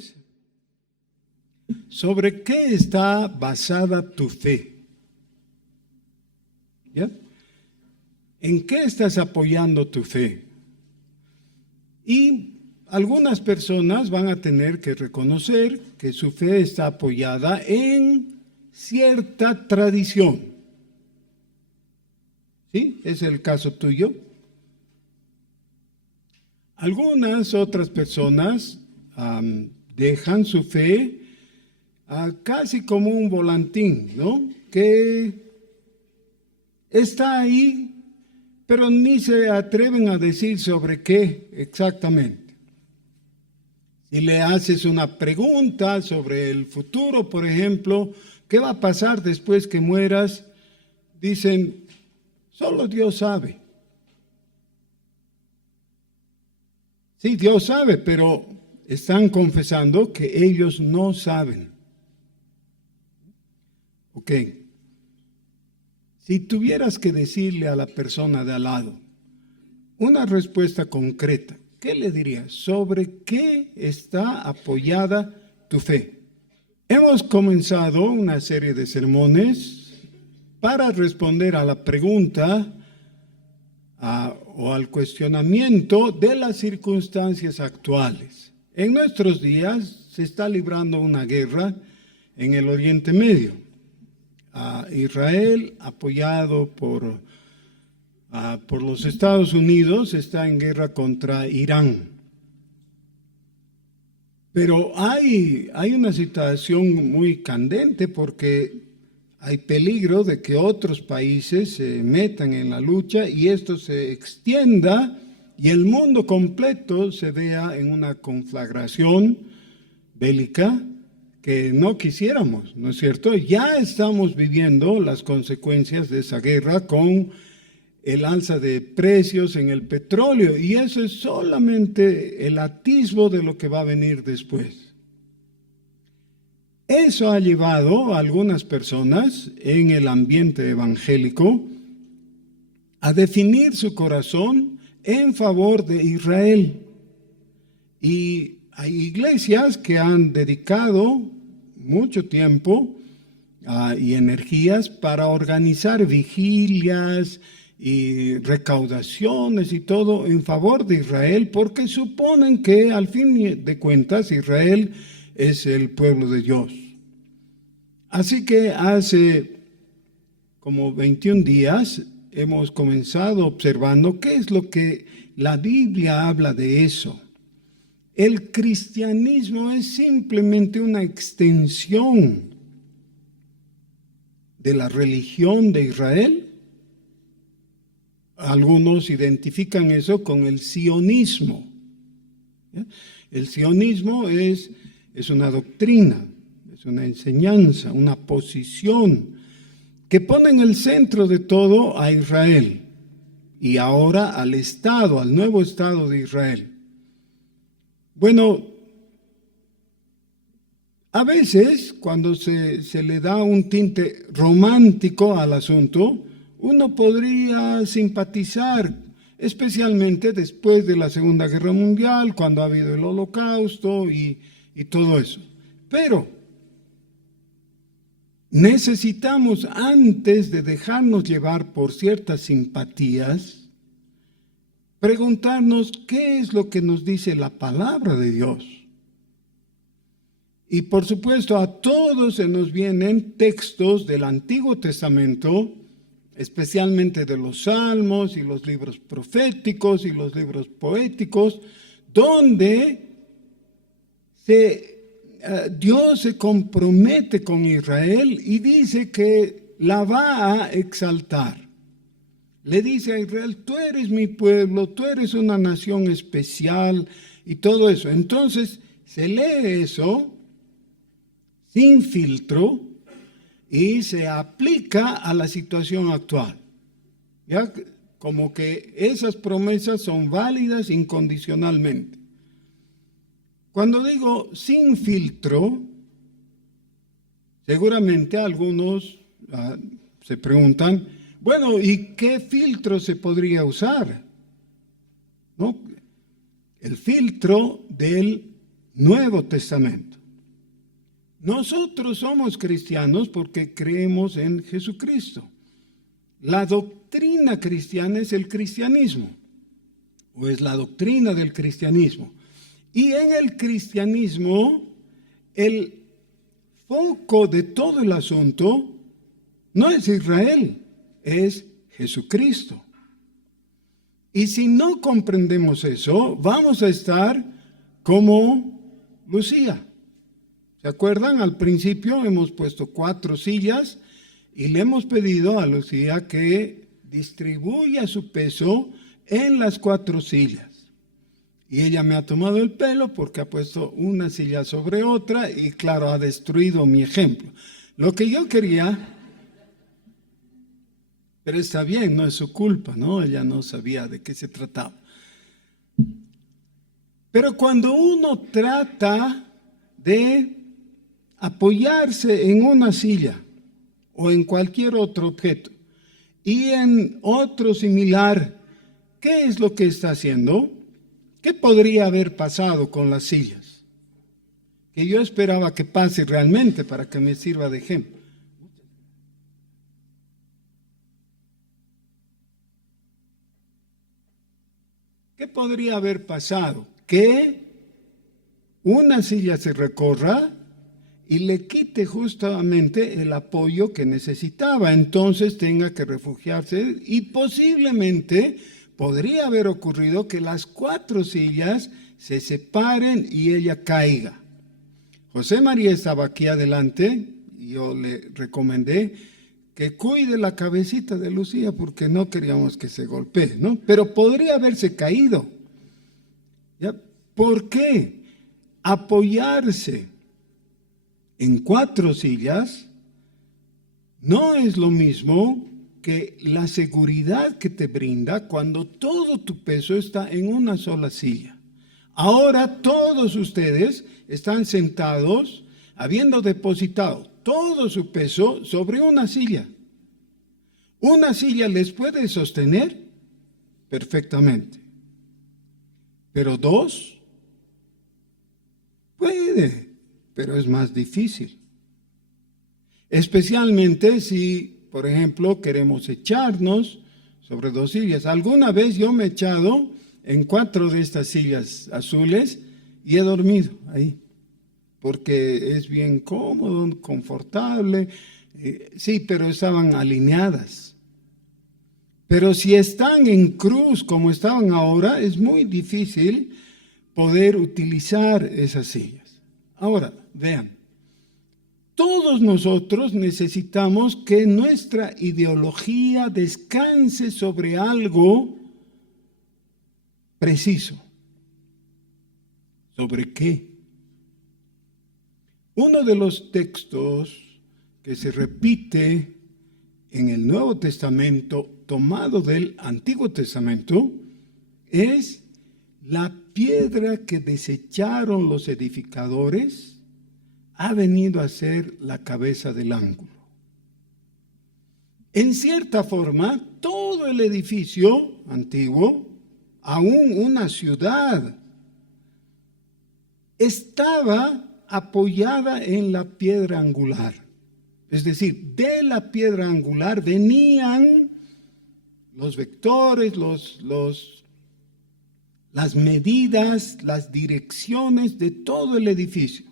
entonces, ¿sobre qué está basada tu fe? ¿Ya? ¿En qué estás apoyando tu fe? Y algunas personas van a tener que reconocer que su fe está apoyada en cierta tradición. ¿Sí? Es el caso tuyo. Algunas otras personas dejan su fe casi como un volantín, ¿no? Que está ahí, pero ni se atreven a decir sobre qué exactamente. Si le haces una pregunta sobre el futuro, por ejemplo, ¿qué va a pasar después que mueras? Dicen, solo Dios sabe. Sí, Dios sabe, pero están confesando que ellos no saben. Ok. Si tuvieras que decirle a la persona de al lado una respuesta concreta, ¿qué le dirías? ¿Sobre qué está apoyada tu fe? Hemos comenzado una serie de sermones para responder a la pregunta o al cuestionamiento de las circunstancias actuales. En nuestros días se está librando una guerra en el Oriente Medio. Israel, apoyado por los Estados Unidos, está en guerra contra Irán. Pero hay una situación muy candente porque hay peligro de que otros países se metan en la lucha y esto se extienda y el mundo completo se vea en una conflagración bélica que no quisiéramos, ¿no es cierto? Ya estamos viviendo las consecuencias de esa guerra con el alza de precios en el petróleo y eso es solamente el atisbo de lo que va a venir después. Eso ha llevado a algunas personas en el ambiente evangélico a definir su corazón en favor de Israel. Y hay iglesias que han dedicado mucho tiempo y energías para organizar vigilias y recaudaciones y todo en favor de Israel, porque suponen que al fin de cuentas Israel es el pueblo de Dios. Así que hace como 21 días hemos comenzado observando qué es lo que la Biblia habla de eso. El cristianismo es simplemente una extensión de la religión de Israel. Algunos identifican eso con el sionismo. El sionismo es una doctrina, es una enseñanza, una posición que pone en el centro de todo a Israel y ahora al Estado, al nuevo Estado de Israel. Bueno, a veces cuando se le da un tinte romántico al asunto, uno podría simpatizar, especialmente después de la Segunda Guerra Mundial, cuando ha habido el Holocausto y todo eso. Pero necesitamos, antes de dejarnos llevar por ciertas simpatías, preguntarnos qué es lo que nos dice la palabra de Dios. Y por supuesto a todos se nos vienen textos del Antiguo Testamento, especialmente de los Salmos y los libros proféticos y los libros poéticos, donde Dios se compromete con Israel y dice que la va a exaltar. Le dice a Israel, tú eres mi pueblo, tú eres una nación especial y todo eso. Entonces se lee eso sin filtro y se aplica a la situación actual. ¿Ya? Como que esas promesas son válidas incondicionalmente. Cuando digo sin filtro, seguramente algunos se preguntan, bueno, ¿y qué filtro se podría usar? ¿No? El filtro del Nuevo Testamento. Nosotros somos cristianos porque creemos en Jesucristo. La doctrina cristiana es el cristianismo, o es la doctrina del cristianismo. Y en el cristianismo, el foco de todo el asunto no es Israel, es Jesucristo. Y si no comprendemos eso, vamos a estar como Lucía. ¿Se acuerdan? Al principio hemos puesto 4 sillas y le hemos pedido a Lucía que distribuya su peso en las 4 sillas. Y ella me ha tomado el pelo porque ha puesto una silla sobre otra y claro, ha destruido mi ejemplo. Lo que yo quería, pero está bien, no es su culpa, ¿no? Ella no sabía de qué se trataba. Pero cuando uno trata de apoyarse en una silla o en cualquier otro objeto y en otro similar, ¿qué es lo que está haciendo? ¿Qué podría haber pasado con las sillas? Que yo esperaba que pase realmente para que me sirva de ejemplo. ¿Qué podría haber pasado? Que una silla se recorra y le quite justamente el apoyo que necesitaba, entonces tenga que refugiarse y posiblemente podría haber ocurrido que las 4 sillas se separen y ella caiga. José María estaba aquí adelante y yo le recomendé que cuide la cabecita de Lucía porque no queríamos que se golpee, ¿no? Pero podría haberse caído. ¿Ya? ¿Por qué? Apoyarse en 4 sillas no es lo mismo que la seguridad que te brinda cuando todo tu peso está en una sola silla. Ahora todos ustedes están sentados habiendo depositado todo su peso sobre una silla. ¿Una silla les puede sostener? Perfectamente. ¿Pero 2? Puede, pero es más difícil. Especialmente si, por ejemplo, queremos echarnos sobre 2 sillas. Alguna vez yo me he echado en 4 de estas sillas azules y he dormido ahí, porque es bien cómodo, confortable. Sí, pero estaban alineadas. Pero si están en cruz como estaban ahora, es muy difícil poder utilizar esas sillas. Ahora, vean. Todos nosotros necesitamos que nuestra ideología descanse sobre algo preciso. ¿Sobre qué? Uno de los textos que se repite en el Nuevo Testamento, tomado del Antiguo Testamento, es la piedra que desecharon los edificadores ha venido a ser la cabeza del ángulo. En cierta forma, todo el edificio antiguo, aún una ciudad, estaba apoyada en la piedra angular. Es decir, de la piedra angular venían los vectores, las medidas, las direcciones de todo el edificio.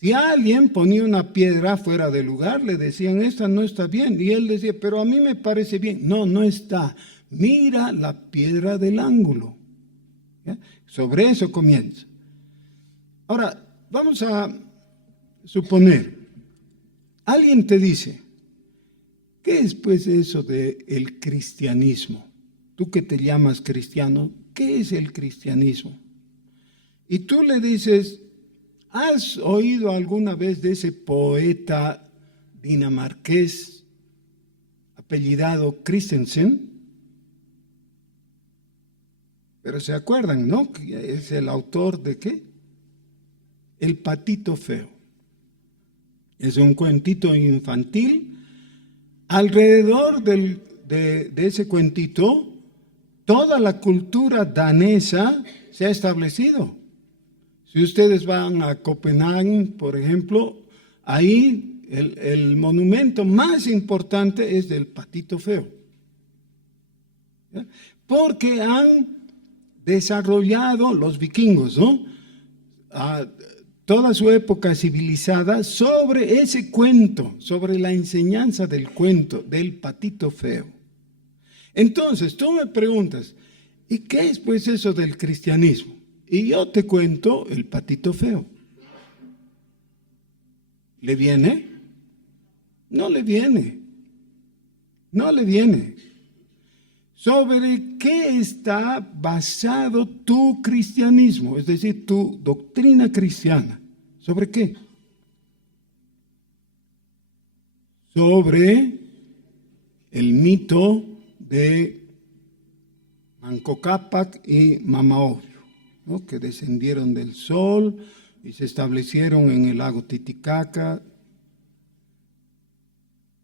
Si alguien ponía una piedra fuera de lugar, le decían, esta no está bien. Y él decía, pero a mí me parece bien. No, no está. Mira la piedra del ángulo. ¿Ya? Sobre eso comienza. Ahora, vamos a suponer, alguien te dice, ¿qué es pues eso del cristianismo? Tú que te llamas cristiano, ¿qué es el cristianismo? Y tú le dices, ¿has oído alguna vez de ese poeta dinamarqués apellidado Christensen? Pero se acuerdan, ¿no? Es el autor de ¿qué? El patito feo. Es un cuentito infantil. Alrededor de ese cuentito, toda la cultura danesa se ha establecido. Si ustedes van a Copenhague, por ejemplo, ahí el monumento más importante es del Patito Feo. ¿Ya? Porque han desarrollado los vikingos, ¿no? Toda su época civilizada sobre ese cuento, sobre la enseñanza del cuento del Patito Feo. Entonces, tú me preguntas, ¿y qué es pues eso del cristianismo? Y yo te cuento el Patito Feo. ¿Le viene? No le viene. No le viene. ¿Sobre qué está basado tu cristianismo? Es decir, tu doctrina cristiana. ¿Sobre qué? Sobre el mito de Manco Cápac y Mama Ocllo, ¿no? Que descendieron del sol y se establecieron en el lago Titicaca.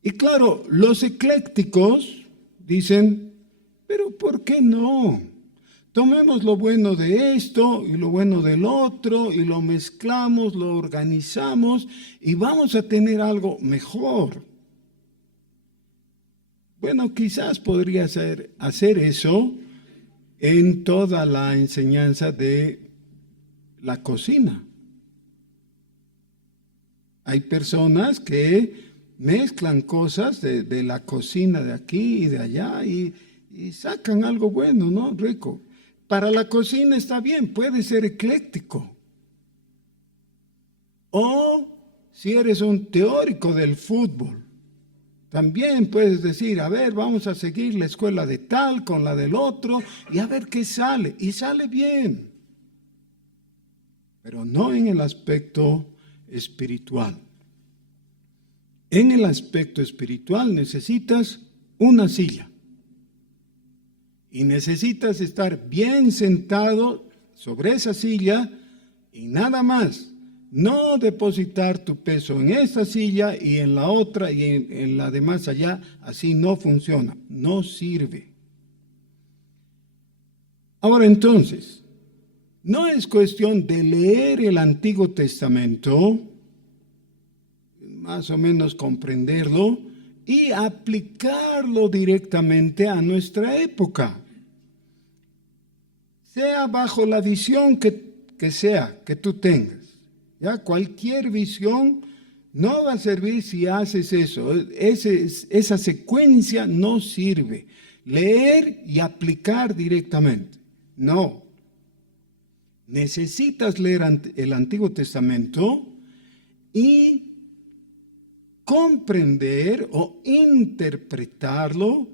Y claro, los eclécticos dicen, pero ¿por qué no? Tomemos lo bueno de esto y lo bueno del otro y lo mezclamos, lo organizamos y vamos a tener algo mejor. Bueno, quizás podría hacer eso en toda la enseñanza de la cocina. Hay personas que mezclan cosas de la cocina de aquí y de allá y sacan algo bueno, ¿no? Rico. Para la cocina está bien, puede ser ecléctico. O si eres un teórico del fútbol, también puedes decir, a ver, vamos a seguir la escuela de tal con la del otro y a ver qué sale. Y sale bien, pero no en el aspecto espiritual. En el aspecto espiritual necesitas una silla y necesitas estar bien sentado sobre esa silla y nada más. No depositar tu peso en esta silla y en la otra y en la de más allá. Así no funciona, no sirve. Ahora entonces, no es cuestión de leer el Antiguo Testamento, más o menos comprenderlo y aplicarlo directamente a nuestra época. Sea bajo la visión que sea que tú tengas. ¿Ya? Cualquier visión no va a servir si haces eso. Esa secuencia no sirve. Leer y aplicar directamente. No. Necesitas leer el Antiguo Testamento y comprender o interpretarlo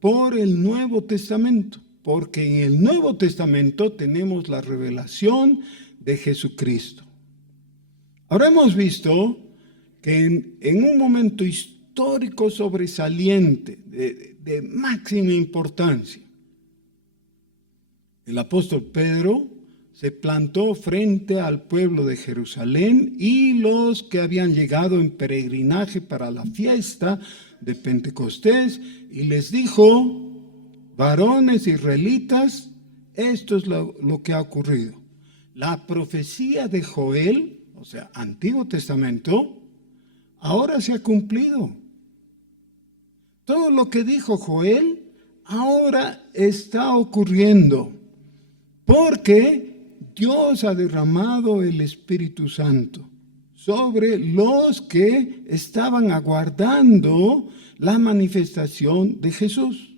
por el Nuevo Testamento. Porque en el Nuevo Testamento tenemos la revelación de Jesucristo. Ahora hemos visto que en un momento histórico sobresaliente, de máxima importancia, el apóstol Pedro se plantó frente al pueblo de Jerusalén y los que habían llegado en peregrinaje para la fiesta de Pentecostés y les dijo, varones israelitas, esto es lo que ha ocurrido. La profecía de Joel, o sea, Antiguo Testamento, ahora se ha cumplido. Todo lo que dijo Joel ahora está ocurriendo, porque Dios ha derramado el Espíritu Santo sobre los que estaban aguardando la manifestación de Jesús.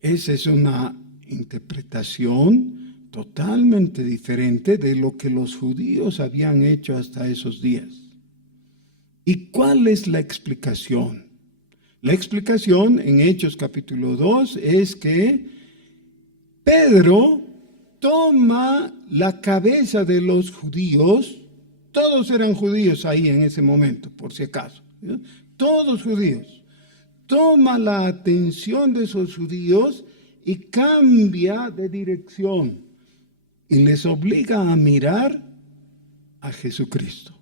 Esa es una interpretación totalmente diferente de lo que los judíos habían hecho hasta esos días. ¿Y cuál es la explicación? La explicación en Hechos capítulo 2 es que Pedro toma la cabeza de los judíos, todos eran judíos ahí en ese momento, por si acaso, ¿sí? Todos judíos. Toma la atención de esos judíos y cambia de dirección. Y les obliga a mirar a Jesucristo.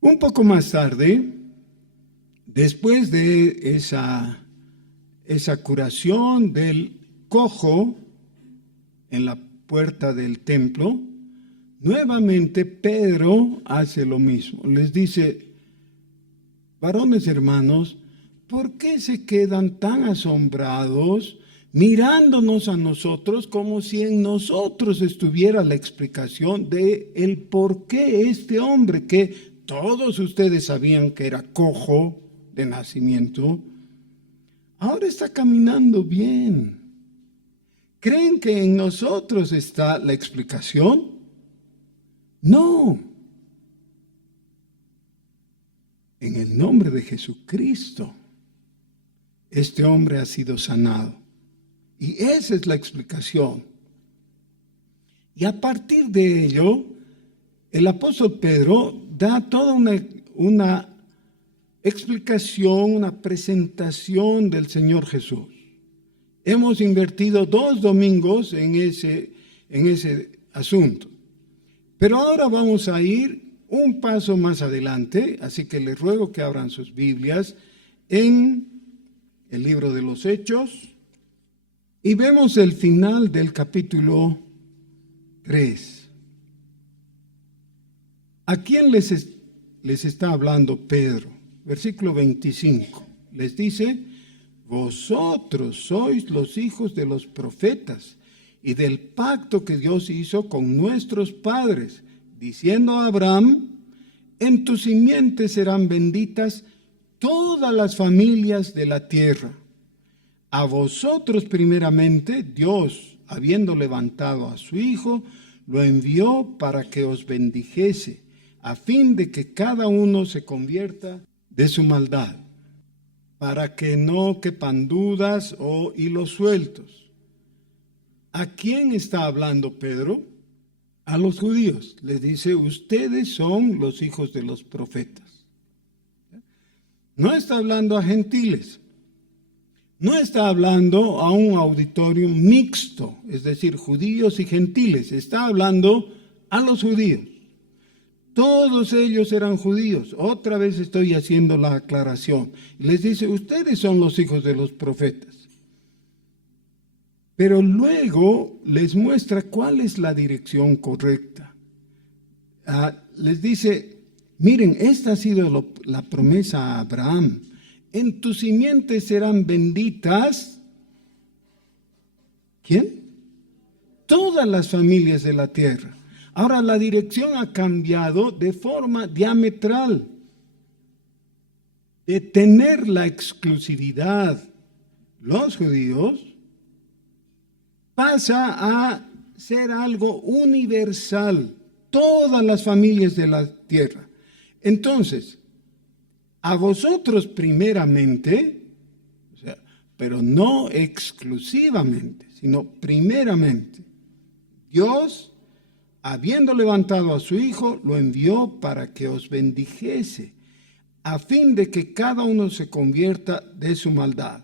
Un poco más tarde, después de esa curación del cojo en la puerta del templo, nuevamente Pedro hace lo mismo. Les dice: varones hermanos, ¿por qué se quedan tan asombrados mirándonos a nosotros como si en nosotros estuviera la explicación de el por qué este hombre, que todos ustedes sabían que era cojo de nacimiento, ahora está caminando bien? ¿Creen que en nosotros está la explicación? No. En el nombre de Jesucristo, este hombre ha sido sanado. Y esa es la explicación. Y a partir de ello, el apóstol Pedro da toda una explicación, una presentación del Señor Jesús. Hemos invertido 2 domingos en ese asunto. Pero ahora vamos a ir un paso más adelante, así que les ruego que abran sus Biblias en el libro de los Hechos y vemos el final del capítulo 3. ¿A quién les está hablando Pedro? Versículo 25. Les dice: vosotros sois los hijos de los profetas y del pacto que Dios hizo con nuestros padres, diciendo a Abraham: en tu simiente serán benditas todas las familias de la tierra. A vosotros primeramente Dios, habiendo levantado a su Hijo, lo envió para que os bendijese, a fin de que cada uno se convierta de su maldad, para que no quepan dudas o hilos sueltos. ¿A quién está hablando Pedro? A los judíos. Les dice: ustedes son los hijos de los profetas. No está hablando a gentiles. No está hablando a un auditorio mixto, es decir, judíos y gentiles. Está hablando a los judíos. Todos ellos eran judíos. Otra vez estoy haciendo la aclaración. Les dice: ustedes son los hijos de los profetas. Pero luego les muestra cuál es la dirección correcta. Les dice: miren, esta ha sido la promesa a Abraham. En tu simiente serán benditas, ¿quién? Todas las familias de la tierra. Ahora la dirección ha cambiado de forma diametral. De tener la exclusividad los judíos, pasa a ser algo universal. Todas las familias de la tierra. Entonces, a vosotros primeramente, pero no exclusivamente, sino primeramente, Dios, habiendo levantado a su Hijo, lo envió para que os bendijese, a fin de que cada uno se convierta de su maldad.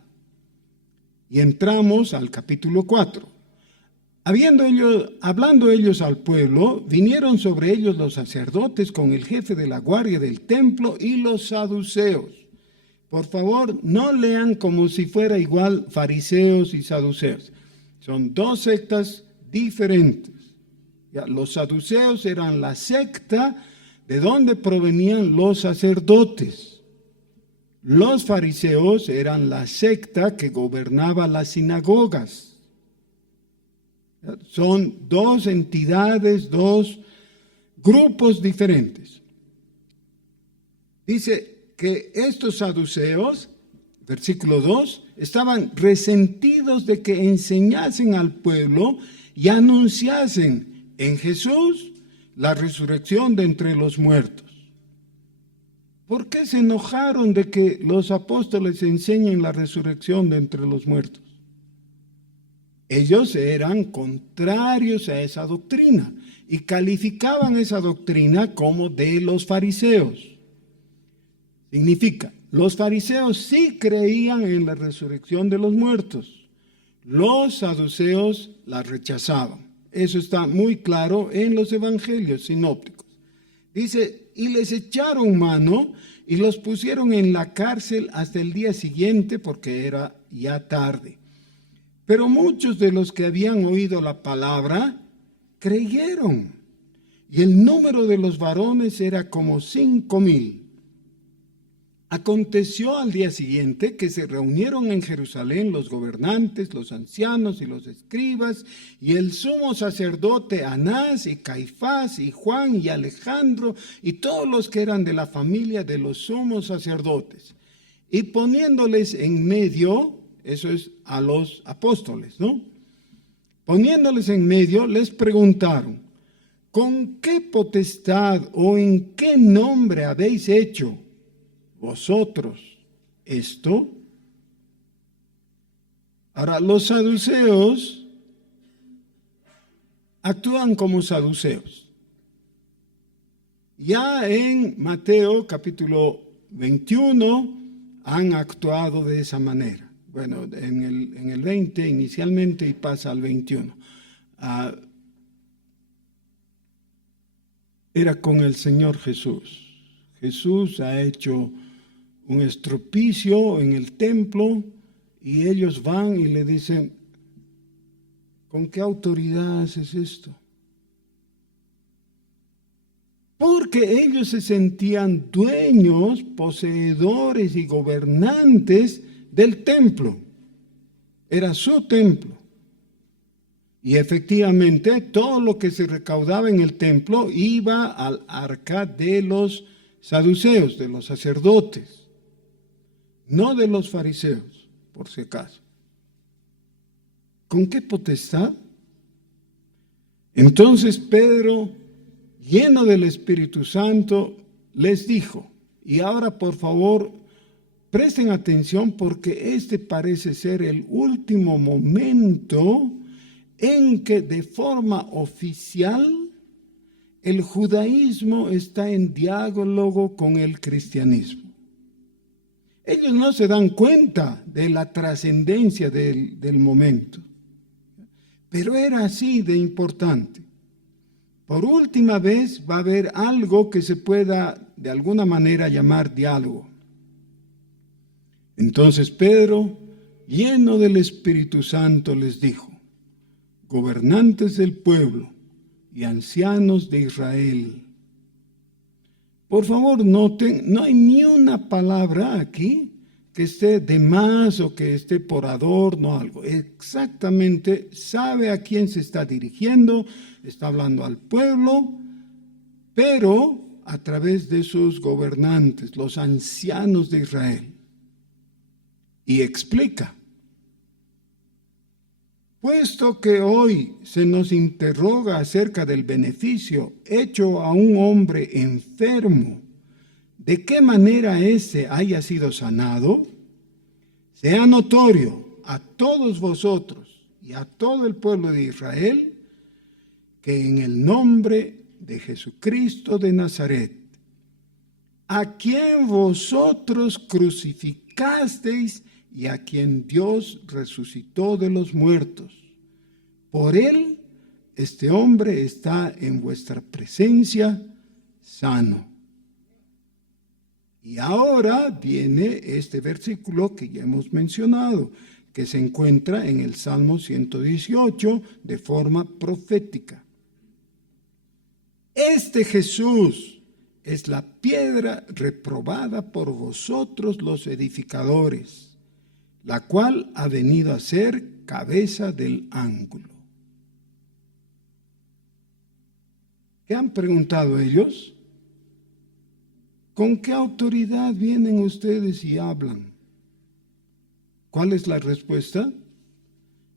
Y entramos al capítulo 4. Hablando ellos al pueblo, vinieron sobre ellos los sacerdotes con el jefe de la guardia del templo y los saduceos. Por favor, no lean como si fuera igual fariseos y saduceos. Son 2 sectas diferentes. Los saduceos eran la secta de donde provenían los sacerdotes. Los fariseos eran la secta que gobernaba las sinagogas. Son 2 entidades, 2 grupos diferentes. Dice que estos saduceos, versículo 2, estaban resentidos de que enseñasen al pueblo y anunciasen en Jesús la resurrección de entre los muertos. ¿Por qué se enojaron de que los apóstoles enseñen la resurrección de entre los muertos? Ellos eran contrarios a esa doctrina y calificaban esa doctrina como de los fariseos. Significa, los fariseos sí creían en la resurrección de los muertos. Los saduceos la rechazaban. Eso está muy claro en los evangelios sinópticos. Dice: y les echaron mano y los pusieron en la cárcel hasta el día siguiente, porque era ya tarde. Pero muchos de los que habían oído la palabra creyeron, y el número de los varones era como 5,000. Aconteció al día siguiente que se reunieron en Jerusalén los gobernantes, los ancianos y los escribas, y el sumo sacerdote Anás y Caifás y Juan y Alejandro y todos los que eran de la familia de los sumos sacerdotes. Y poniéndoles en medio, eso es a los apóstoles, ¿no? Poniéndoles en medio, les preguntaron: ¿con qué potestad o en qué nombre habéis hecho vosotros esto? Ahora, los saduceos actúan como saduceos. Ya en Mateo capítulo 21 han actuado de esa manera. Bueno, en el 20 inicialmente y pasa al 21. Era con el Señor Jesús. Jesús ha hecho un estropicio en el templo y ellos van y le dicen: ¿con qué autoridad haces esto? Porque ellos se sentían dueños, poseedores y gobernantes del templo. Era su templo. Y efectivamente todo lo que se recaudaba en el templo iba al arca de los saduceos, de los sacerdotes, no de los fariseos, por si acaso. ¿Con qué potestad? Entonces Pedro, lleno del Espíritu Santo, les dijo, y ahora por favor presten atención porque este parece ser el último momento en que de forma oficial el judaísmo está en diálogo con el cristianismo. Ellos no se dan cuenta de la trascendencia del momento, pero era así de importante. Por última vez va a haber algo que se pueda de alguna manera llamar diálogo. Entonces Pedro, lleno del Espíritu Santo, les dijo: gobernantes del pueblo y ancianos de Israel. Por favor, noten, no hay ni una palabra aquí que esté de más o que esté por adorno, algo. Exactamente sabe a quién se está dirigiendo, está hablando al pueblo, pero a través de sus gobernantes, los ancianos de Israel. Y explica: puesto que hoy se nos interroga acerca del beneficio hecho a un hombre enfermo, de qué manera éste haya sido sanado, sea notorio a todos vosotros y a todo el pueblo de Israel que en el nombre de Jesucristo de Nazaret, a quien vosotros crucificasteis y a quien Dios resucitó de los muertos, por él este hombre está en vuestra presencia sano. Y ahora viene este versículo que ya hemos mencionado, que se encuentra en el Salmo 118 de forma profética. Este Jesús es la piedra reprobada por vosotros los edificadores, la cual ha venido a ser cabeza del ángulo. ¿Qué han preguntado ellos? ¿Con qué autoridad vienen ustedes y hablan? ¿Cuál es la respuesta?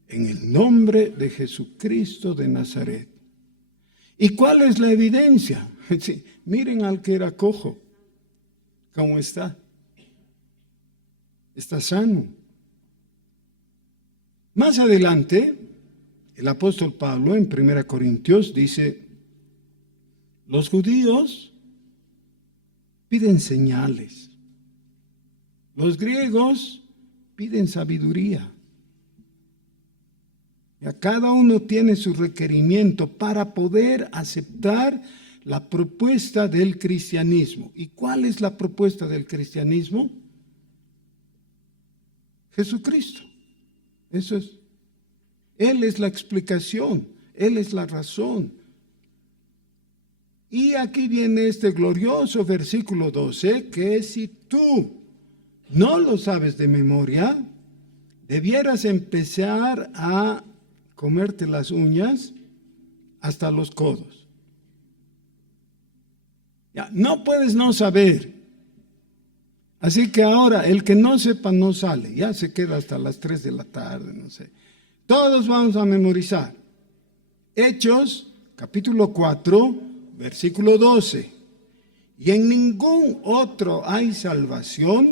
En el nombre de Jesucristo de Nazaret. ¿Y cuál es la evidencia? Sí, miren al que era cojo, ¿cómo está? Está sano. Más adelante, el apóstol Pablo en 1 Corintios dice: los judíos piden señales, los griegos piden sabiduría. Y cada uno tiene su requerimiento para poder aceptar la propuesta del cristianismo. ¿Y cuál es la propuesta del cristianismo? Jesucristo. Eso es. Él es la explicación, Él es la razón. Y aquí viene este glorioso versículo 12, que si tú no lo sabes de memoria, debieras empezar a comerte las uñas hasta los codos. Ya, no puedes no saber. Así que ahora el que no sepa no sale, ya se queda hasta las 3 de la tarde, no sé. Todos vamos a memorizar. Hechos, capítulo 4, versículo 12. Y en ningún otro hay salvación,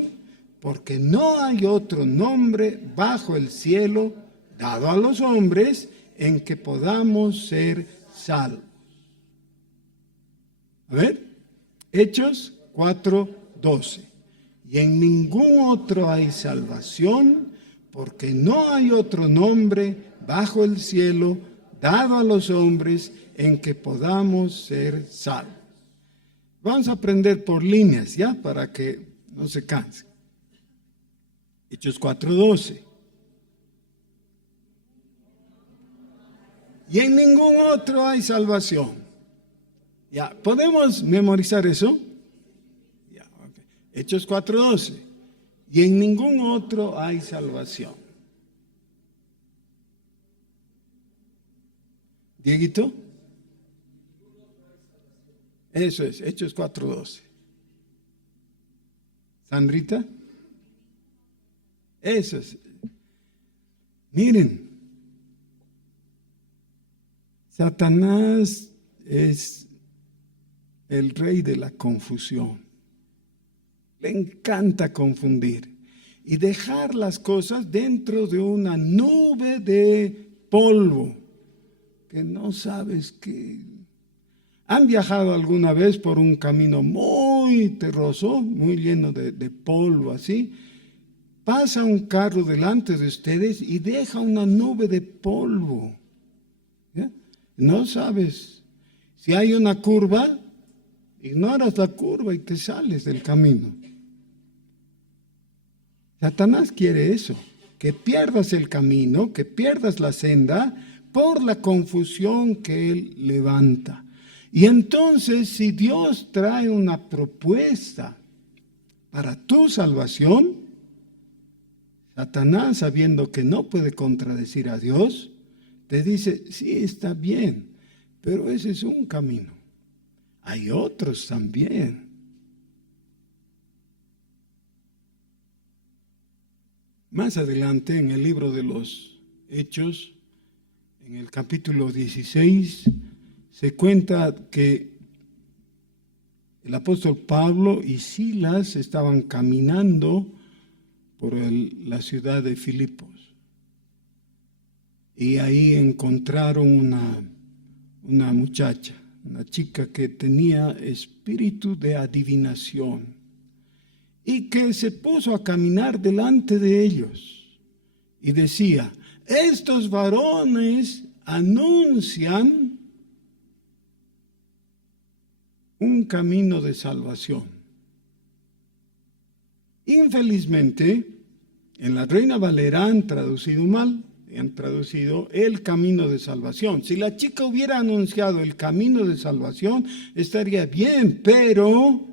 porque no hay otro nombre bajo el cielo dado a los hombres en que podamos ser salvos. A ver, Hechos 4, 12. Y en ningún otro hay salvación, porque no hay otro nombre bajo el cielo dado a los hombres en que podamos ser salvos. Vamos a aprender por líneas, ¿ya? Para que no se canse. Hechos 4:12. Y en ningún otro hay salvación. ¿Ya? ¿Podemos memorizar eso? Ya, okay. Hechos 4:12. Y en ningún otro hay salvación. Dieguito. Eso es, Hechos 4:12. Sandrita. Eso es. Miren, Satanás es el rey de la confusión. Le encanta confundir y dejar las cosas dentro de una nube de polvo que no sabes qué. ¿Han viajado alguna vez por un camino muy terroso, muy lleno de polvo así? Pasa un carro delante de ustedes y deja una nube de polvo. ¿Ya? No sabes. Si hay una curva, ignoras la curva y te sales del camino. Satanás quiere eso, que pierdas el camino, que pierdas la senda por la confusión que él levanta. Y entonces, si Dios trae una propuesta para tu salvación, Satanás, sabiendo que no puede contradecir a Dios, te dice, sí, está bien, pero ese es un camino. Hay otros también. Más adelante, en el libro de los Hechos, en el capítulo 16, se cuenta que el apóstol Pablo y Silas estaban caminando por la ciudad de Filipos. Y ahí encontraron una muchacha, una chica que tenía espíritu de adivinación y que se puso a caminar delante de ellos y decía, estos varones anuncian un camino de salvación. Infelizmente, en la Reina Valera han traducido mal, han traducido el camino de salvación. Si la chica hubiera anunciado el camino de salvación, estaría bien, pero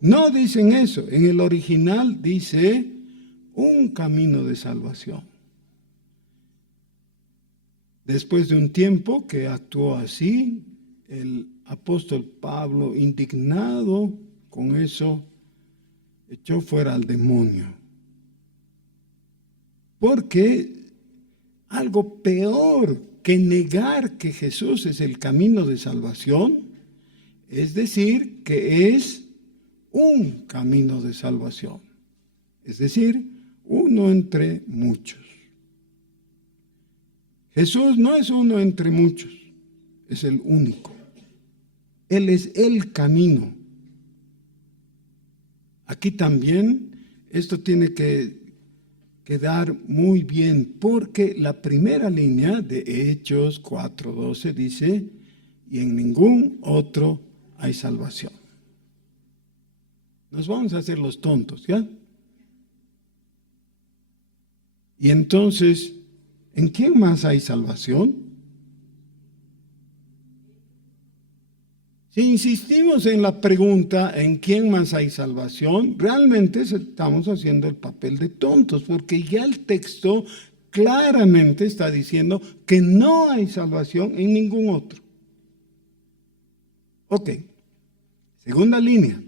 no dicen eso. En el original dice un camino de salvación. Después de un tiempo que actuó así, el apóstol Pablo, indignado con eso, echó fuera al demonio. Porque algo peor que negar que Jesús es el camino de salvación, es decir, que es un camino de salvación. Es decir, uno entre muchos. Jesús no es uno entre muchos, es el único. Él es el camino. Aquí también esto tiene que quedar muy bien, porque la primera línea de Hechos 4:12 dice, y en ningún otro hay salvación. Nos vamos a hacer los tontos, ¿ya? Y entonces, ¿en quién más hay salvación? Si insistimos en la pregunta, ¿en quién más hay salvación? Realmente estamos haciendo el papel de tontos, porque ya el texto claramente está diciendo que no hay salvación en ningún otro. Ok, segunda línea.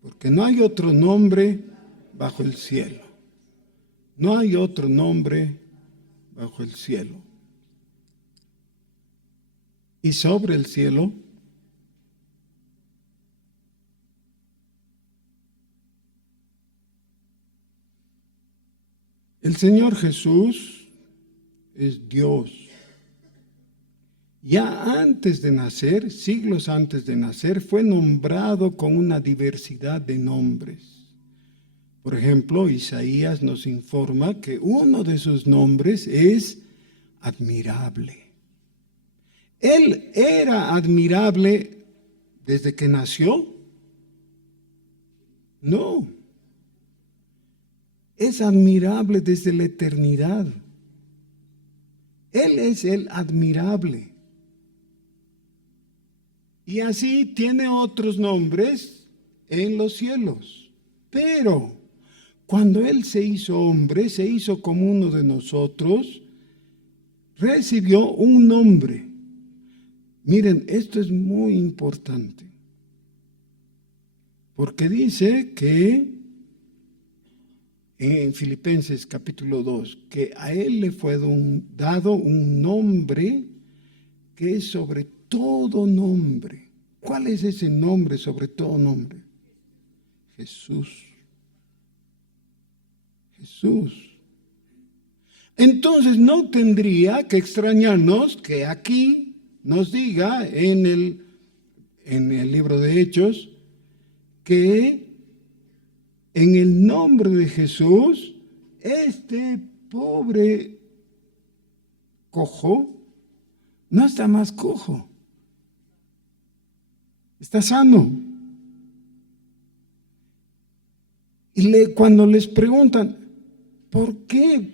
Porque no hay otro nombre bajo el cielo. No hay otro nombre bajo el cielo. Y sobre el cielo, el Señor Jesús es Dios. Ya antes de nacer, siglos antes de nacer, fue nombrado con una diversidad de nombres. Por ejemplo, Isaías nos informa que uno de sus nombres es admirable. ¿Él era admirable desde que nació? No. Es admirable desde la eternidad. Él es el admirable. Y así tiene otros nombres en los cielos. Pero cuando Él se hizo hombre, se hizo como uno de nosotros, recibió un nombre. Miren, esto es muy importante. Porque dice que en Filipenses capítulo 2, que a Él le fue dado un nombre que es sobre todo nombre. ¿Cuál es ese nombre sobre todo nombre? Jesús. Jesús. Entonces no tendría que extrañarnos que aquí nos diga en el libro de Hechos que en el nombre de Jesús este pobre cojo no está más cojo. Está sano. Y cuando les preguntan, ¿por qué?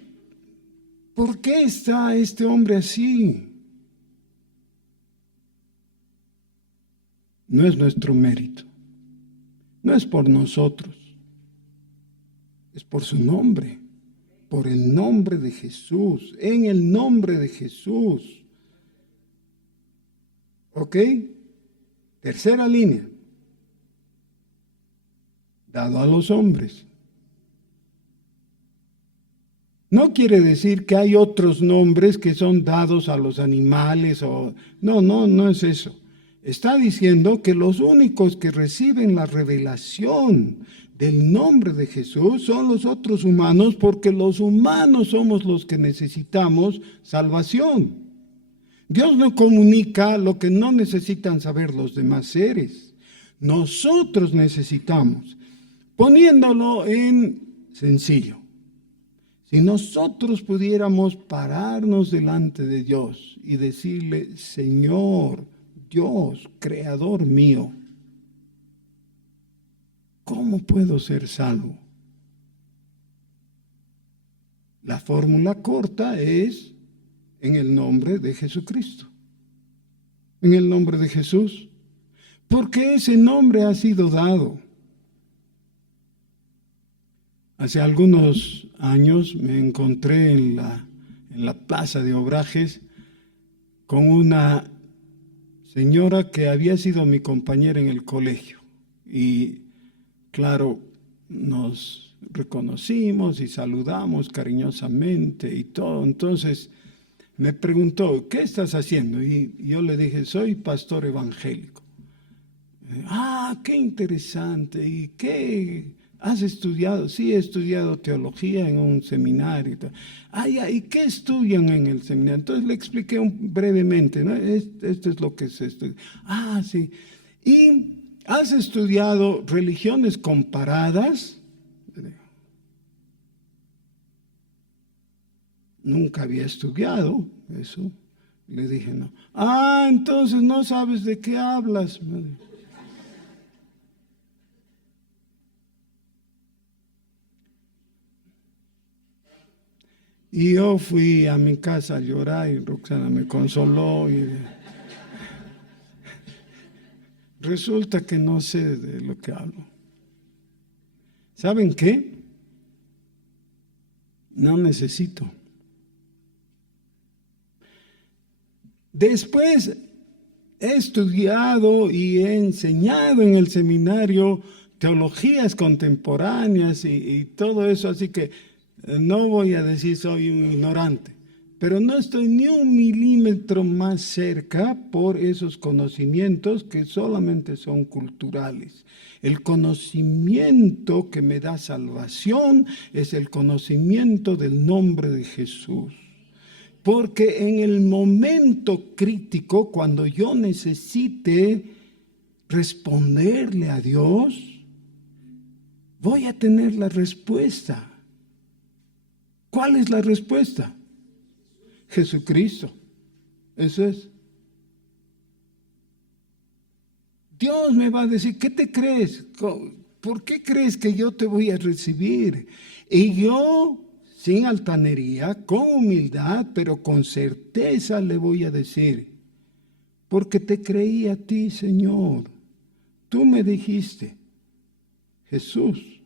¿Por qué está este hombre así? No es nuestro mérito. No es por nosotros. Es por su nombre. Por el nombre de Jesús. En el nombre de Jesús. ¿Ok? Tercera línea. Dado a los hombres. No quiere decir que hay otros nombres que son dados a los animales o... No es eso. Está diciendo que los únicos que reciben la revelación del nombre de Jesús son los otros humanos, porque los humanos somos los que necesitamos salvación. Dios no comunica lo que no necesitan saber los demás seres. Nosotros necesitamos, poniéndolo en sencillo, si nosotros pudiéramos pararnos delante de Dios y decirle, Señor, Dios, creador mío, ¿cómo puedo ser salvo? La fórmula corta es en el nombre de Jesucristo, en el nombre de Jesús, porque ese nombre ha sido dado. Hace algunos años me encontré en la plaza de Obrajes con una señora que había sido mi compañera en el colegio y claro, nos reconocimos y saludamos cariñosamente y todo. Entonces me preguntó, ¿qué estás haciendo? Y yo le dije, soy pastor evangélico. Ah, qué interesante. ¿Y qué has estudiado? Sí, he estudiado teología en un seminario. ¿Y qué estudian en el seminario? Entonces le expliqué brevemente, ¿no? Esto es lo que se estudia. Ah, sí. ¿Y has estudiado religiones comparadas? Nunca había estudiado eso. Le dije, no. Ah, entonces no sabes de qué hablas. Y yo fui a mi casa a llorar y Roxana me consoló y resulta que no sé de lo que hablo. ¿Saben qué? No necesito. Después he estudiado y he enseñado en el seminario teologías contemporáneas y todo eso, así que no voy a decir soy un ignorante, pero no estoy ni un milímetro más cerca por esos conocimientos que solamente son culturales. El conocimiento que me da salvación es el conocimiento del nombre de Jesús. Porque en el momento crítico, cuando yo necesite responderle a Dios, voy a tener la respuesta. ¿Cuál es la respuesta? Jesucristo. Eso es. Dios me va a decir, ¿qué te crees? ¿Por qué crees que yo te voy a recibir? Y yo, sin altanería, con humildad, pero con certeza le voy a decir, porque te creí a ti, Señor. Tú me dijiste, Jesús.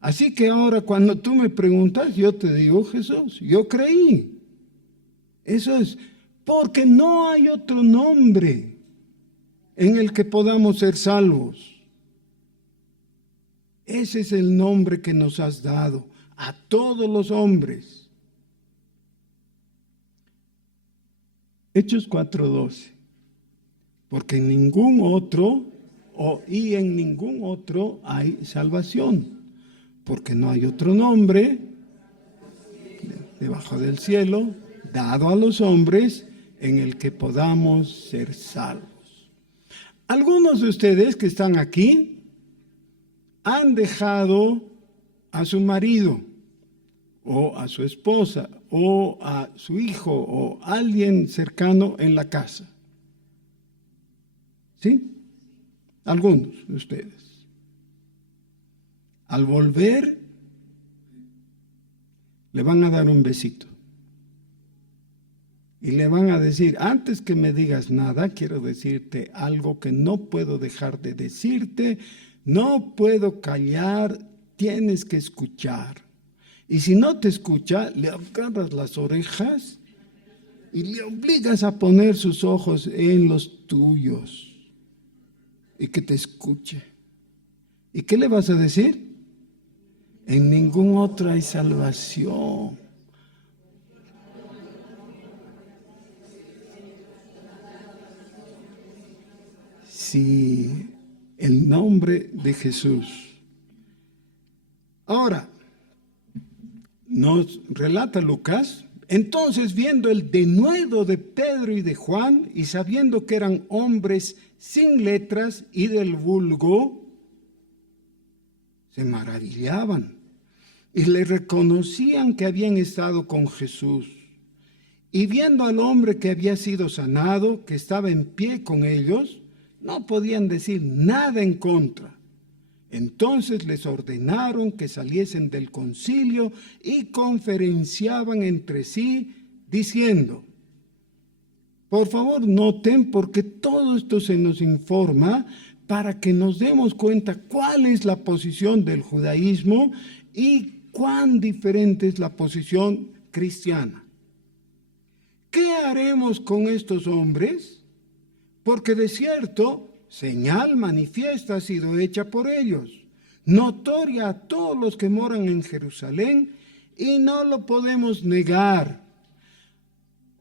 Así que ahora cuando tú me preguntas, yo te digo, Jesús, yo creí. Eso es, porque no hay otro nombre en el que podamos ser salvos. Ese es el nombre que nos has dado a todos los hombres. Hechos 4:12. Porque en ningún otro y en ningún otro hay salvación. Porque no hay otro nombre debajo del cielo dado a los hombres en el que podamos ser salvos. Algunos de ustedes que están aquí han dejado a su marido o a su esposa o a su hijo o alguien cercano en la casa. ¿Sí? Algunos de ustedes. Al volver, le van a dar un besito. Y le van a decir, antes que me digas nada, quiero decirte algo que no puedo dejar de decirte, no puedo callar, tienes que escuchar. Y si no te escucha, le agarras las orejas y le obligas a poner sus ojos en los tuyos y que te escuche. ¿Y qué le vas a decir? En ningún otro hay salvación. Sí, el nombre de Jesús. Ahora, nos relata Lucas, entonces viendo el denuedo de Pedro y de Juan y sabiendo que eran hombres sin letras y del vulgo, se maravillaban y le reconocían que habían estado con Jesús. Y viendo al hombre que había sido sanado, que estaba en pie con ellos, no podían decir nada en contra. Entonces les ordenaron que saliesen del concilio y conferenciaban entre sí, diciendo, por favor noten, porque todo esto se nos informa para que nos demos cuenta cuál es la posición del judaísmo y cuán diferente es la posición cristiana. ¿Qué haremos con estos hombres? Porque de cierto, señal manifiesta ha sido hecha por ellos, notoria a todos los que moran en Jerusalén, y no lo podemos negar.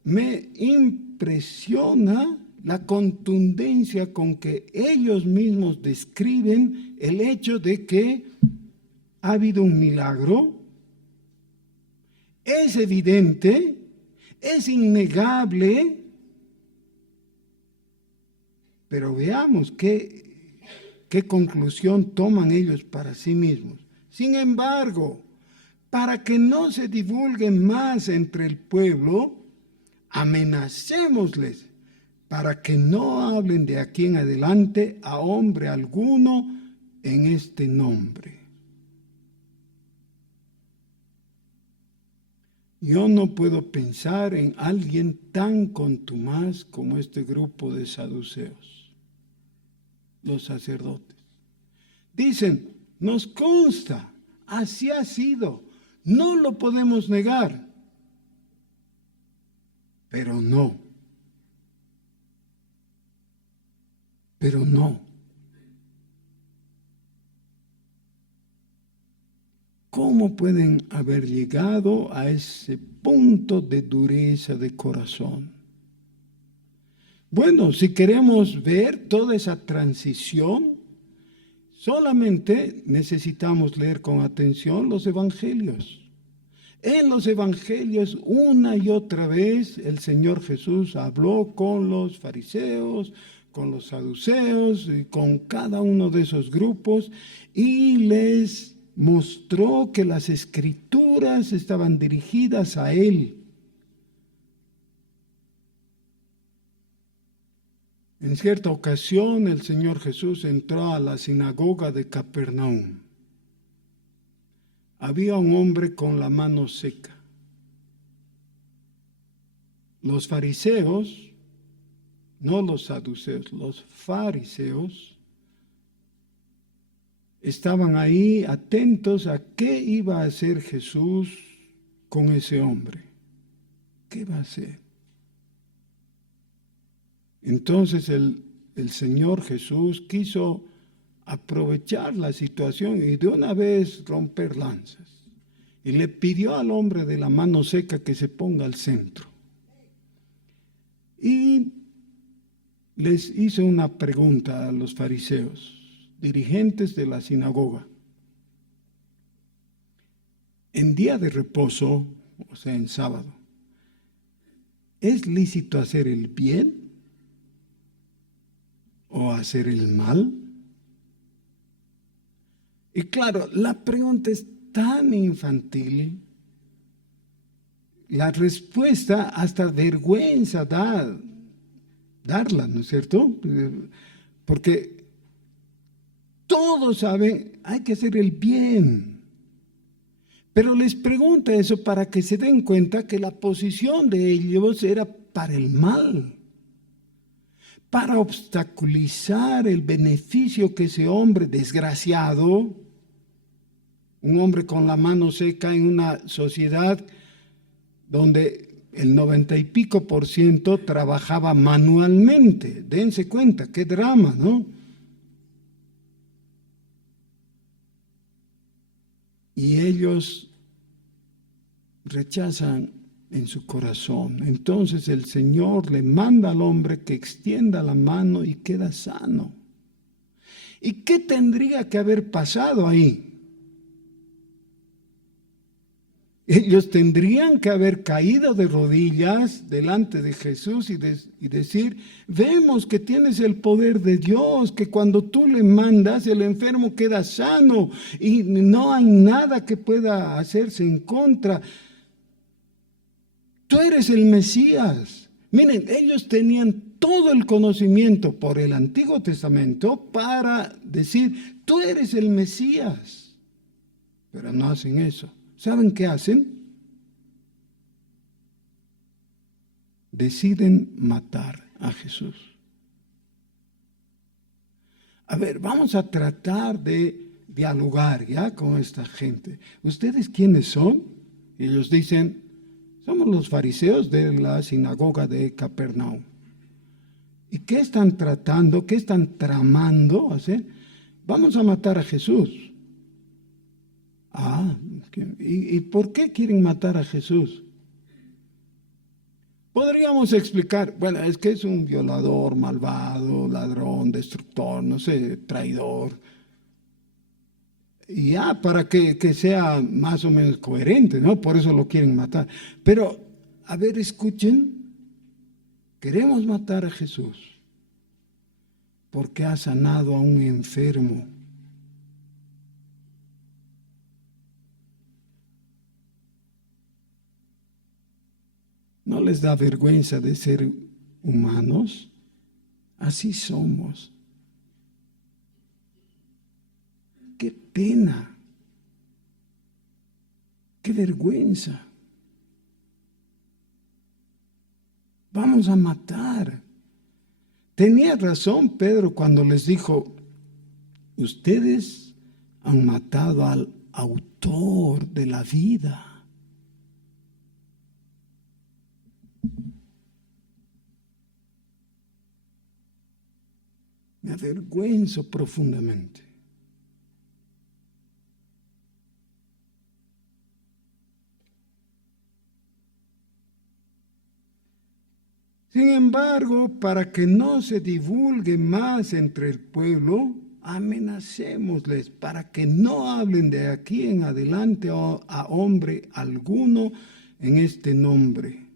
Me impresiona la contundencia con que ellos mismos describen el hecho de que ha habido un milagro. Es evidente, es innegable, pero veamos qué conclusión toman ellos para sí mismos. Sin embargo, para que no se divulguen más entre el pueblo, amenacémosles para que no hablen de aquí en adelante a hombre alguno en este nombre. Yo no puedo pensar en alguien tan contumaz como este grupo de saduceos, los sacerdotes. Dicen, nos consta, así ha sido, no lo podemos negar, pero no. ¿Cómo pueden haber llegado a ese punto de dureza de corazón? Bueno, si queremos ver toda esa transición, solamente necesitamos leer con atención los evangelios. En los evangelios, una y otra vez, el Señor Jesús habló con los fariseos, con los saduceos, y con cada uno de esos grupos, y les mostró que las escrituras estaban dirigidas a Él. En cierta ocasión, el Señor Jesús entró a la sinagoga de Capernaum. Había un hombre con la mano seca. Los fariseos, no los saduceos, los fariseos, estaban ahí atentos a qué iba a hacer Jesús con ese hombre. ¿Qué va a hacer? Entonces el Señor Jesús quiso aprovechar la situación y de una vez romper lanzas. Y le pidió al hombre de la mano seca que se ponga al centro. Y les hizo una pregunta a los fariseos, dirigentes de la sinagoga. En día de reposo, o sea, en sábado, ¿es lícito hacer el bien o hacer el mal? Y claro, la pregunta es tan infantil, la respuesta hasta vergüenza darla, ¿no es cierto? Porque todos saben, hay que hacer el bien. Pero les pregunta eso para que se den cuenta que la posición de ellos era para el mal, para obstaculizar el beneficio que ese hombre desgraciado, un hombre con la mano seca en una sociedad donde el 90 y pico % trabajaba manualmente. Dense cuenta, qué drama, ¿no? Y ellos rechazan en su corazón. Entonces el Señor le manda al hombre que extienda la mano y queda sano. ¿Y qué tendría que haber pasado ahí? Ellos tendrían que haber caído de rodillas delante de Jesús y decir, vemos que tienes el poder de Dios, que cuando tú le mandas el enfermo queda sano y no hay nada que pueda hacerse en contra. Tú eres el Mesías. Miren, ellos tenían todo el conocimiento por el Antiguo Testamento para decir, tú eres el Mesías. Pero no hacen eso. ¿Saben qué hacen? Deciden matar a Jesús. A ver, vamos a tratar de dialogar ya con esta gente. ¿Ustedes quiénes son? Y ellos dicen, somos los fariseos de la sinagoga de Capernaum. ¿Y qué están tratando? ¿Qué están tramando hacer? Vamos a matar a Jesús. ¿Y por qué quieren matar a Jesús? Podríamos explicar, bueno, es que es un violador, malvado, ladrón, destructor, no sé, traidor. Y ya, para que sea más o menos coherente, ¿no? Por eso lo quieren matar. Pero, a ver, escuchen, queremos matar a Jesús porque ha sanado a un enfermo. ¿No les da vergüenza de ser humanos? Así somos. Qué pena, qué vergüenza. vamos a matar. Tenía razón Pedro cuando les dijo, ustedes han matado al autor de la vida. Me avergüenzo profundamente. Sin embargo, para que no se divulgue más entre el pueblo, amenacémosles para que no hablen de aquí en adelante a hombre alguno en este nombre.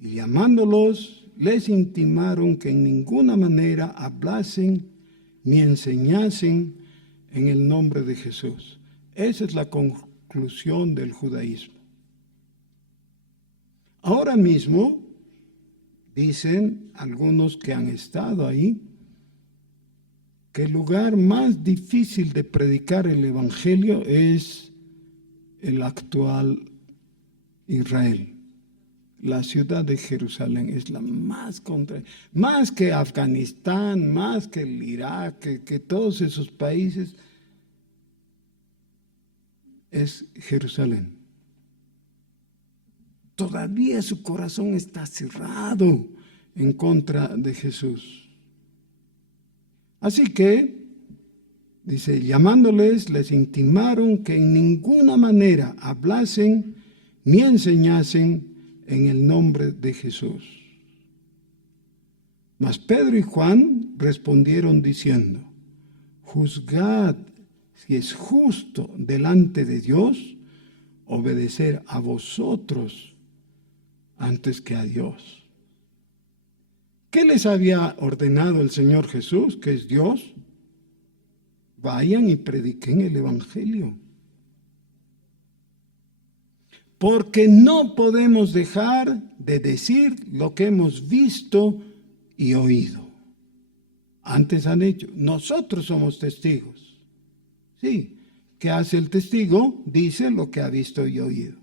Y llamándolos, les intimaron que en ninguna manera hablasen ni enseñasen en el nombre de Jesús. Esa es la conclusión del judaísmo. Ahora mismo, dicen algunos que han estado ahí, que el lugar más difícil de predicar el evangelio es el actual Israel. La ciudad de Jerusalén es la más que Afganistán, más que el Irak, que todos esos países, es Jerusalén. Todavía su corazón está cerrado en contra de Jesús. Así que, dice, llamándoles, les intimaron que en ninguna manera hablasen ni enseñasen en el nombre de Jesús. Mas Pedro y Juan respondieron diciendo, juzgad si es justo delante de Dios obedecer a vosotros antes que a Dios. ¿Qué les había ordenado el Señor Jesús, que es Dios? Vayan y prediquen el evangelio. Porque no podemos dejar de decir lo que hemos visto y oído. Antes han hecho, nosotros somos testigos. Sí, ¿qué hace el testigo? Dice lo que ha visto y oído.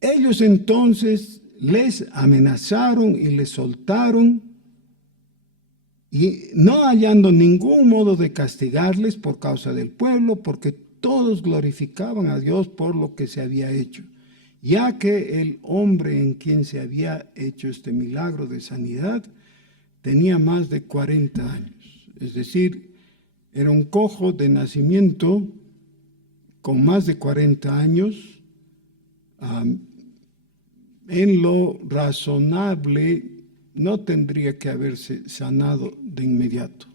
Ellos entonces les amenazaron y les soltaron, y no hallando ningún modo de castigarles por causa del pueblo, porque todos glorificaban a Dios por lo que se había hecho, ya que el hombre en quien se había hecho este milagro de sanidad tenía más de 40 años. Es decir, era un cojo de nacimiento con más de 40 años. En lo razonable no tendría que haberse sanado de inmediato,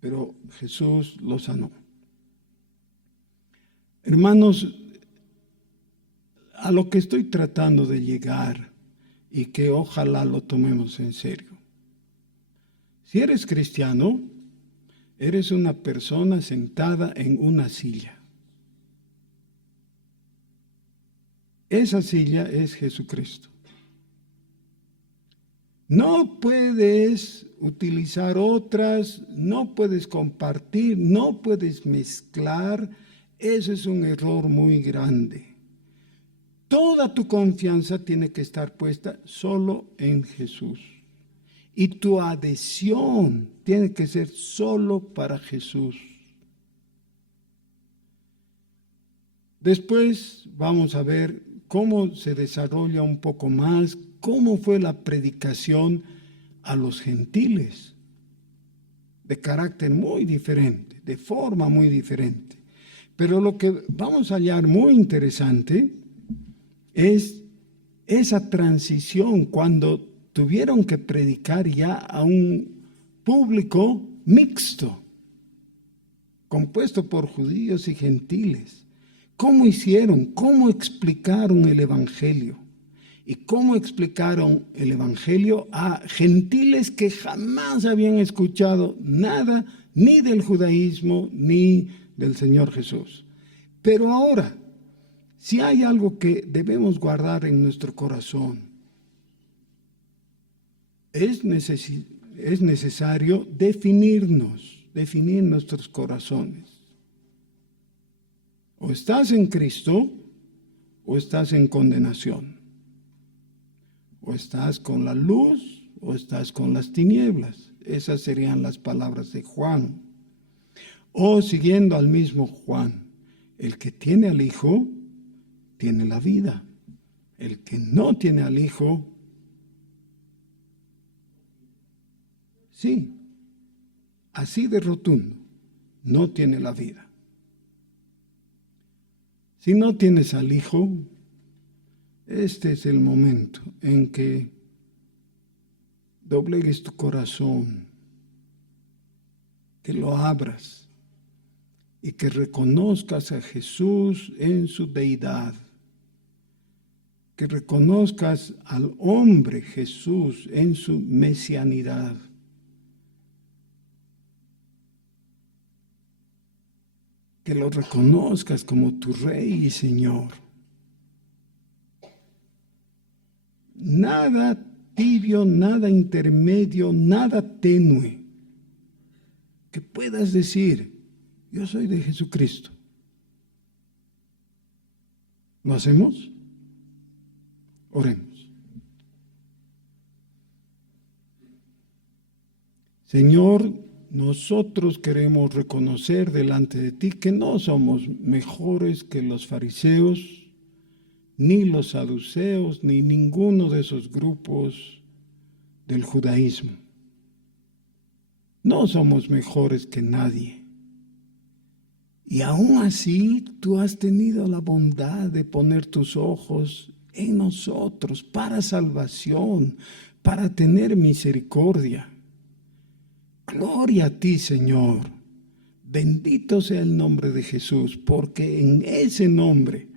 pero Jesús lo sanó. Hermanos, a lo que estoy tratando de llegar y que ojalá lo tomemos en serio. Si eres cristiano, eres una persona sentada en una silla. Esa silla es Jesucristo. No puedes utilizar otras, no puedes compartir, no puedes mezclar. Ese es un error muy grande. Toda tu confianza tiene que estar puesta solo en Jesús. Y tu adhesión tiene que ser solo para Jesús. Después vamos a ver cómo se desarrolla un poco más, cómo fue la predicación a los gentiles, de carácter muy diferente, de forma muy diferente. Pero lo que vamos a hallar muy interesante es esa transición cuando tuvieron que predicar ya a un público mixto, compuesto por judíos y gentiles. ¿Cómo hicieron? ¿Cómo explicaron el evangelio? ¿Y cómo explicaron el evangelio a gentiles que jamás habían escuchado nada ni del judaísmo ni del Señor Jesús? Pero ahora, si hay algo que debemos guardar en nuestro corazón, es necesario definir nuestros corazones. O estás en Cristo o estás en condenación. O estás con la luz o estás con las tinieblas. Esas serían las palabras de Juan. O siguiendo al mismo Juan, el que tiene al Hijo tiene la vida. El que no tiene al Hijo, sí, así de rotundo, no tiene la vida. Si no tienes al Hijo, este es el momento en que doblegues tu corazón, que lo abras y que reconozcas a Jesús en su deidad, que reconozcas al hombre Jesús en su mesianidad. Que lo reconozcas como tu Rey y Señor. Nada tibio, nada intermedio, nada tenue. Que puedas decir, yo soy de Jesucristo. ¿Lo hacemos? Oremos. Señor, nosotros queremos reconocer delante de ti que no somos mejores que los fariseos, ni los saduceos, ni ninguno de esos grupos del judaísmo. No somos mejores que nadie. Y aún así tú has tenido la bondad de poner tus ojos en nosotros para salvación, para tener misericordia. Gloria a ti, Señor. Bendito sea el nombre de Jesús, porque en ese nombre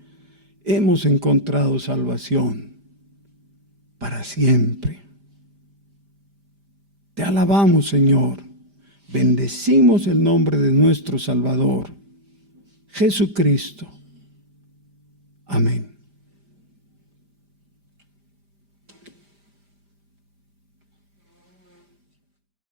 hemos encontrado salvación para siempre. Te alabamos, Señor. Bendecimos el nombre de nuestro Salvador, Jesucristo. Amén.